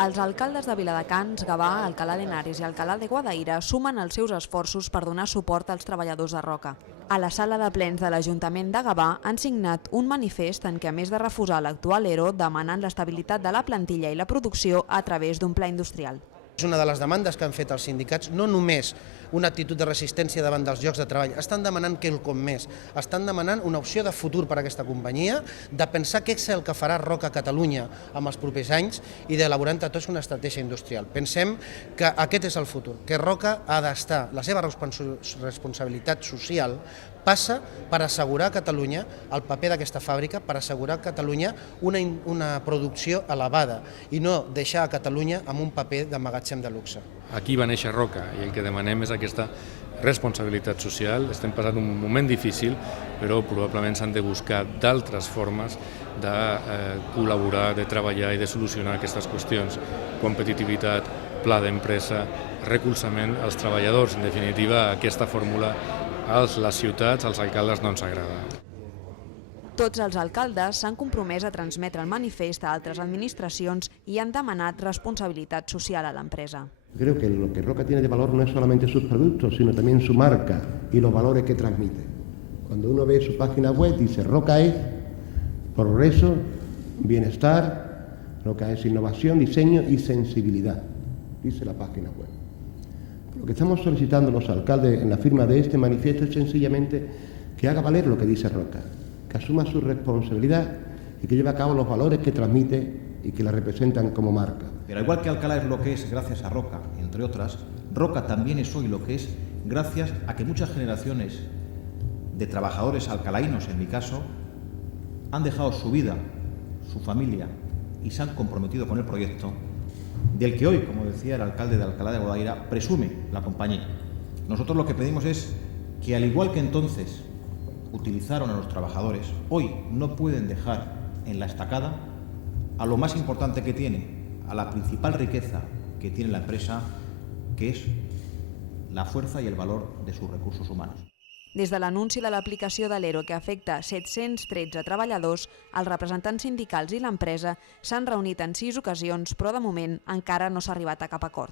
Els alcaldes de Viladecans, Gavà, Alcalá de Henares i Alcalá de Guadaira sumen els seus esforços per donar suport als treballadors de Roca. A la sala de plens de l'Ajuntament de Gavà han signat un manifest en què, a més de refusar l'actual ERO, demanen l'estabilitat de la plantilla i la producció a través d'un pla industrial. És una de les demandes que han fet els sindicats, no només una actitud de resistència davant dels llocs de treball, estan demanant quelcom més, estan demanant una opció de futur per a aquesta companyia, de pensar què és el que farà Roca a Catalunya en els propers anys i d'elaborar entre tots una estratègia industrial. Pensem que aquest és el futur, que Roca ha d'estar, la seva responsabilitat social passa per assegurar a Catalunya el paper d'aquesta fàbrica, per assegurar a Catalunya una producció elevada i no deixar a Catalunya amb un paper de magatzem de luxe. Aquí va néixer Roca i el que demanem és aquesta responsabilitat social. Estem passant un moment difícil, però probablement s'han de buscar d'altres formes de col·laborar, de treballar i de solucionar aquestes qüestions. Competitivitat, pla d'empresa, recolzament als treballadors. En definitiva, aquesta fórmula a les ciutats, als alcaldes no ens agrada. Tots els alcaldes s'han compromès a transmetre el manifest a altres administracions i han demanat responsabilitat social a l'empresa. Creo que lo que Roca tiene de valor no es solamente sus productos, sino también su marca y los valores que transmite. Cuando uno ve su página web dice Roca es progreso, bienestar, Roca es innovación, diseño y sensibilidad, dice la página web. Lo que estamos solicitando los alcaldes en la firma de este manifiesto es sencillamente que haga valer lo que dice Roca, que asuma su responsabilidad y que lleve a cabo los valores que transmite y que la representan como marca. Pero al igual que Alcalá es lo que es gracias a Roca, entre otras, Roca también es hoy lo que es gracias a que muchas generaciones de trabajadores alcalaínos, en mi caso, han dejado su vida, su familia y se han comprometido con el proyecto del que hoy, como decía el alcalde de Alcalá de Guadaira, presume la compañía. Nosotros lo que pedimos es que, al igual que entonces utilizaron a los trabajadores, hoy no pueden dejar en la estacada a lo más importante que tiene, a la principal riqueza que tiene la empresa, que es la fuerza y el valor de sus recursos humanos. Des de l'anunci de l'aplicació de l'ERO que afecta 713 treballadors, els representants sindicals i l'empresa s'han reunit en 6 ocasions, però de moment encara no s'ha arribat a cap acord.